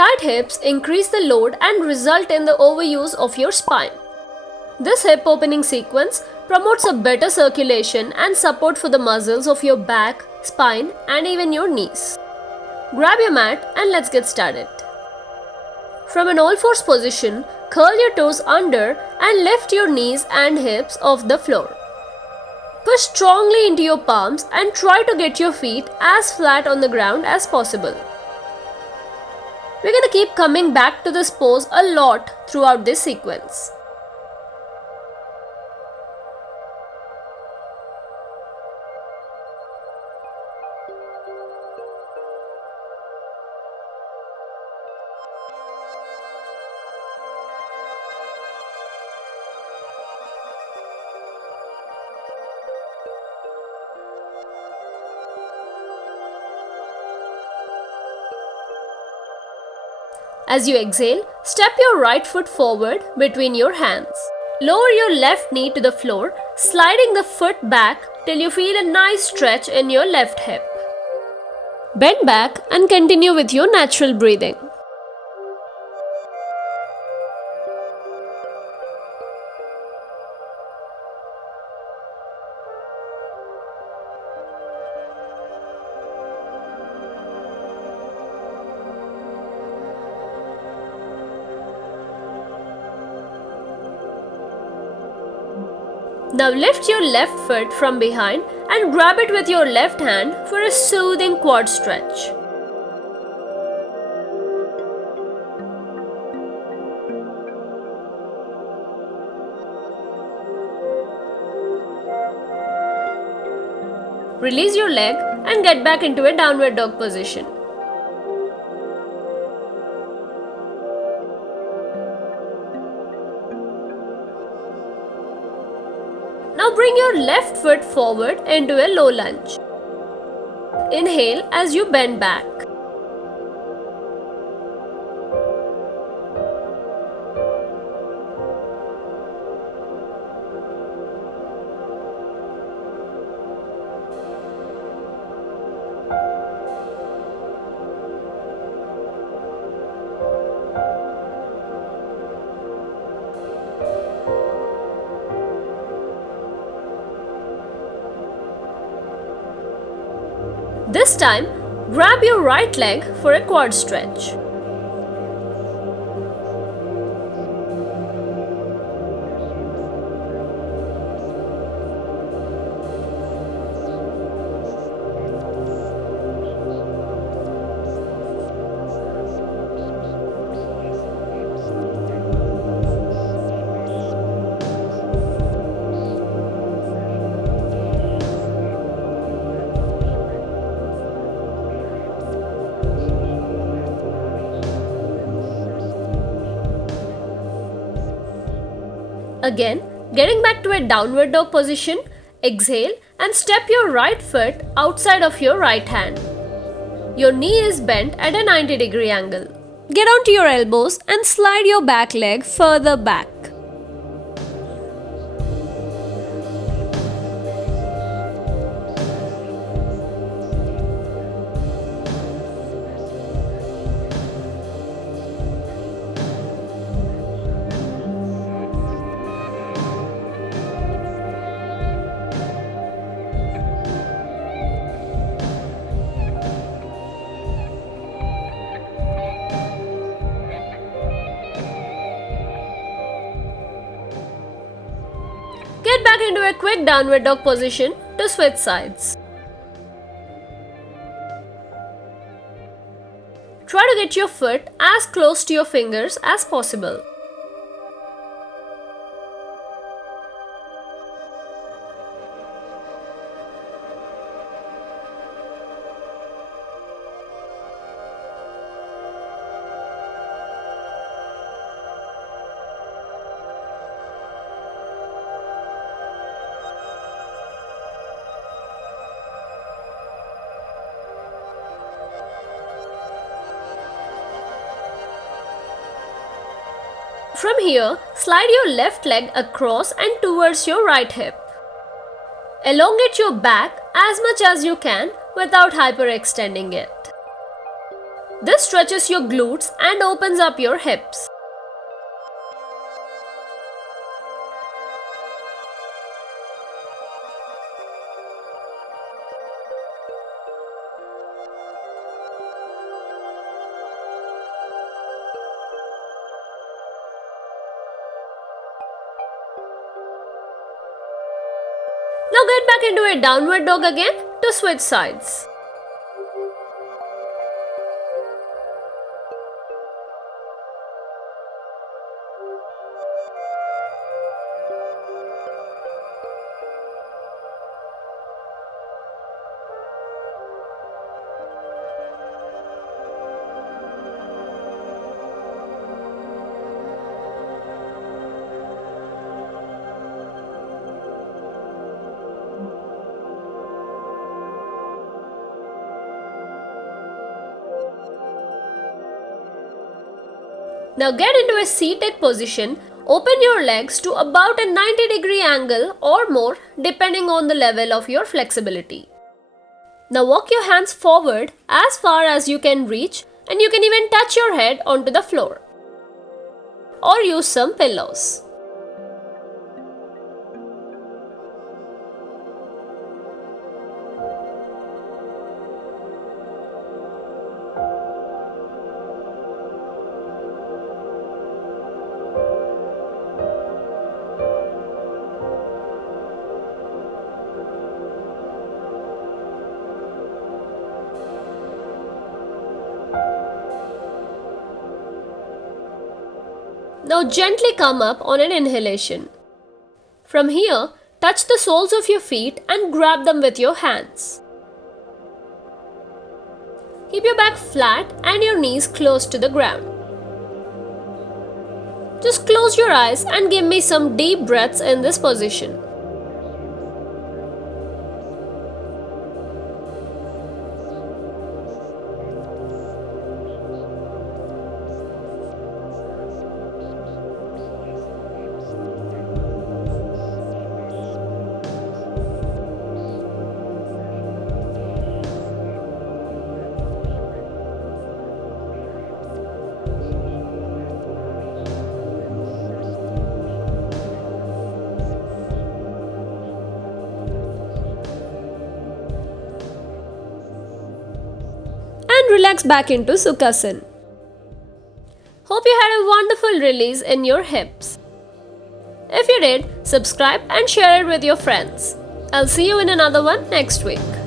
Tight hips increase the load and result in the overuse of your spine. This hip opening sequence promotes a better circulation and support for the muscles of your back, spine, and even your knees. Grab your mat and let's get started. From an all-fours position, curl your toes under and lift your knees and hips off the floor. Push strongly into your palms and try to get your feet as flat on the ground as possible. We're going to keep coming back to this pose a lot throughout this sequence. As you exhale, step your right foot forward between your hands. Lower your left knee to the floor, sliding the foot back till you feel a nice stretch in your left hip. Bend back and continue with your natural breathing. Now lift your left foot from behind and grab it with your left hand for a soothing quad stretch. Release your leg and get back into a downward dog position. Now bring your left foot forward into a low lunge. Inhale as you bend back. This time, grab your right leg for a quad stretch. Again, getting back to a downward dog position, exhale and step your right foot outside of your right hand. Your knee is bent at a 90-degree angle. Get onto your elbows and slide your back leg further back. Get back into a quick downward dog position to switch sides. Try to get your foot as close to your fingers as possible. From here, slide your left leg across and towards your right hip. Elongate your back as much as you can without hyperextending it. This stretches your glutes and opens up your hips. Now get back into a downward dog again to switch sides. Now get into a seated position. Open your legs to about a 90-degree angle or more depending on the level of your flexibility. Now walk your hands forward as far as you can reach, and you can even touch your head onto the floor. Or use some pillows. Now gently come up on an inhalation. From here, touch the soles of your feet and grab them with your hands. Keep your back flat and your knees close to the ground. Just close your eyes and give me some deep breaths in this position. And relax back into Sukhasana. Hope you had a wonderful release in your hips. If you did, subscribe and share it with your friends. I'll see you in another one next week.